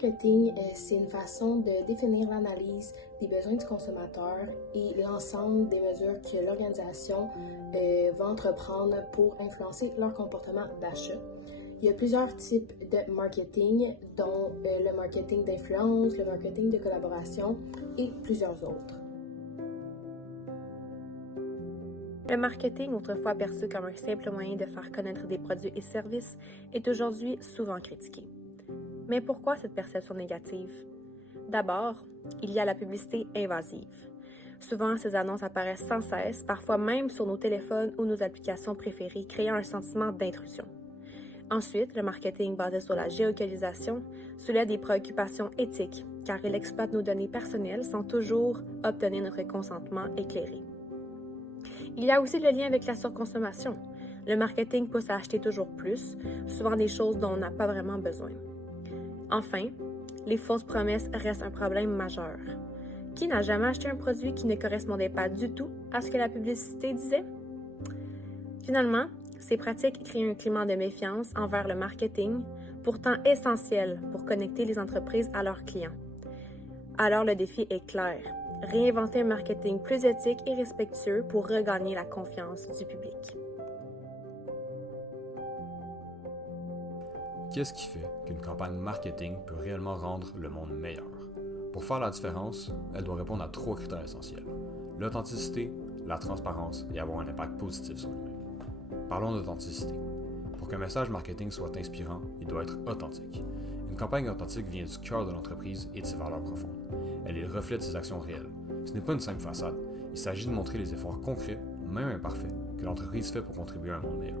marketing, c'est une façon de définir l'analyse des besoins du consommateur et l'ensemble des mesures que l'organisation va entreprendre pour influencer leur comportement d'achat. Il y a plusieurs types de marketing, dont le marketing d'influence, le marketing de collaboration et plusieurs autres. Le marketing, autrefois perçu comme un simple moyen de faire connaître des produits et services, est aujourd'hui souvent critiqué. Mais pourquoi cette perception négative? D'abord, il y a la publicité invasive. Souvent, ces annonces apparaissent sans cesse, parfois même sur nos téléphones ou nos applications préférées, créant un sentiment d'intrusion. Ensuite, le marketing basé sur la géolocalisation soulève des préoccupations éthiques, car il exploite nos données personnelles sans toujours obtenir notre consentement éclairé. Il y a aussi le lien avec la surconsommation. Le marketing pousse à acheter toujours plus, souvent des choses dont on n'a pas vraiment besoin. Enfin, les fausses promesses restent un problème majeur. Qui n'a jamais acheté un produit qui ne correspondait pas du tout à ce que la publicité disait? Finalement, ces pratiques créent un climat de méfiance envers le marketing, pourtant essentiel pour connecter les entreprises à leurs clients. Alors le défi est clair. Réinventer un marketing plus éthique et respectueux pour regagner la confiance du public. Qu'est-ce qui fait qu'une campagne marketing peut réellement rendre le monde meilleur? Pour faire la différence, elle doit répondre à 3 critères essentiels: l'authenticité, la transparence et avoir un impact positif sur l'humain. Parlons d'authenticité. Pour qu'un message marketing soit inspirant, il doit être authentique. Une campagne authentique vient du cœur de l'entreprise et de ses valeurs profondes. Elle est le reflet de ses actions réelles. Ce n'est pas une simple façade. Il s'agit de montrer les efforts concrets, même imparfaits, que l'entreprise fait pour contribuer à un monde meilleur.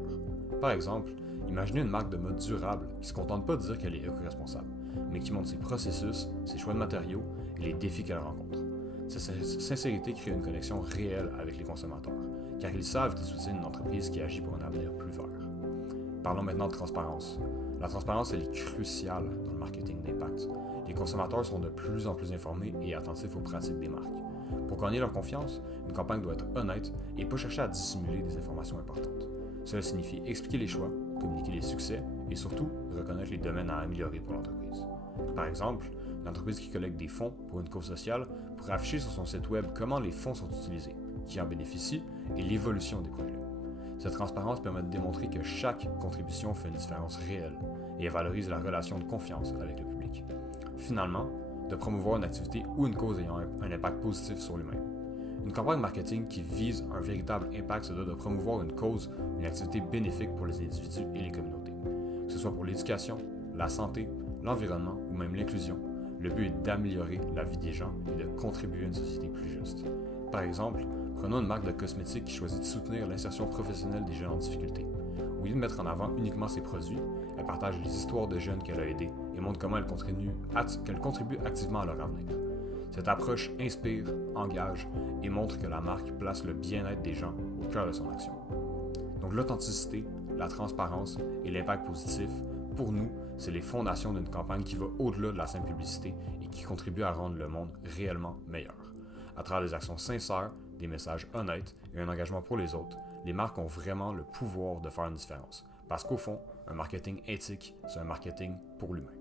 Par exemple, imaginez une marque de mode durable qui ne se contente pas de dire qu'elle est éco-responsable, mais qui montre ses processus, ses choix de matériaux et les défis qu'elle rencontre. Cette sincérité crée une connexion réelle avec les consommateurs, car ils savent qu'ils soutiennent une entreprise qui agit pour un avenir plus vert. Parlons maintenant de transparence. La transparence, elle est cruciale dans le marketing d'impact. Les consommateurs sont de plus en plus informés et attentifs aux pratiques des marques. Pour gagner leur confiance, une campagne doit être honnête et pas chercher à dissimuler des informations importantes. Cela signifie expliquer les choix, communiquer les succès et surtout reconnaître les domaines à améliorer pour l'entreprise. Par exemple, l'entreprise qui collecte des fonds pour une cause sociale pourrait afficher sur son site web comment les fonds sont utilisés, qui en bénéficient et l'évolution des projets. Cette transparence permet de démontrer que chaque contribution fait une différence réelle et elle valorise la relation de confiance avec le public. Finalement, de promouvoir une activité ou une cause ayant un impact positif sur l'humain. Une campagne marketing qui vise un véritable impact se doit de promouvoir une cause ou une activité bénéfique pour les individus et les communautés. Que ce soit pour l'éducation, la santé, l'environnement ou même l'inclusion, le but est d'améliorer la vie des gens et de contribuer à une société plus juste. Par exemple, prenons une marque de cosmétiques qui choisit de soutenir l'insertion professionnelle des jeunes en difficulté. Au lieu de mettre en avant uniquement ses produits, elle partage les histoires de jeunes qu'elle a aidés et montre comment qu'elle contribue activement à leur avenir. Cette approche inspire, engage et montre que la marque place le bien-être des gens au cœur de son action. Donc l'authenticité, la transparence et l'impact positif, pour nous, c'est les fondations d'une campagne qui va au-delà de la simple publicité et qui contribue à rendre le monde réellement meilleur. À travers des actions sincères, des messages honnêtes et un engagement pour les autres, les marques ont vraiment le pouvoir de faire une différence. Parce qu'au fond, un marketing éthique, c'est un marketing pour l'humain.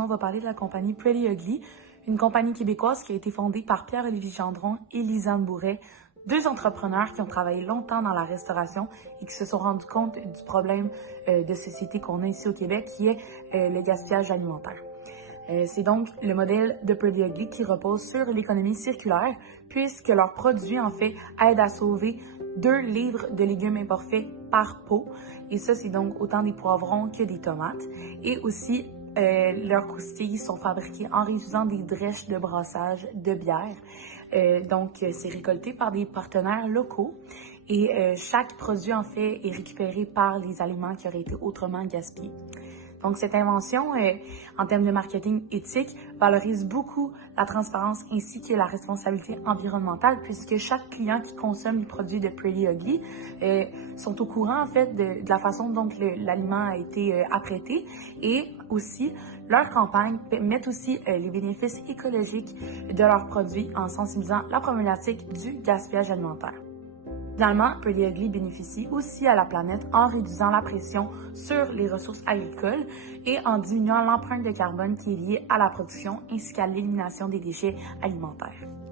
On va parler de la compagnie Pretty Ugly, une compagnie québécoise qui a été fondée par Pierre-Olivier Gendron et Lisanne Bourret, 2 entrepreneurs qui ont travaillé longtemps dans la restauration et qui se sont rendus compte du problème de société qu'on a ici au Québec, qui est le gaspillage alimentaire. C'est donc le modèle de Pretty Ugly qui repose sur l'économie circulaire, puisque leurs produits, en fait, aident à sauver 2 livres de légumes imparfaits par pot. Et ça, c'est donc autant des poivrons que des tomates. Et aussi, leurs croustilles sont fabriquées en réutilisant des drèches de brassage de bière. Donc, c'est récolté par des partenaires locaux. Et chaque produit, en fait, est récupéré par les aliments qui auraient été autrement gaspillés. Donc, cette invention, en termes de marketing éthique, valorise beaucoup la transparence ainsi que la responsabilité environnementale, puisque chaque client qui consomme les produits de Pretty Ugly sont au courant, en fait, de la façon dont l'aliment a été apprêté. Et aussi, leurs campagnes mettent aussi les bénéfices écologiques de leurs produits en sensibilisant la problématique du gaspillage alimentaire. Finalement, Pretty Ugly bénéficie aussi à la planète en réduisant la pression sur les ressources agricoles et en diminuant l'empreinte de carbone qui est liée à la production ainsi qu'à l'élimination des déchets alimentaires.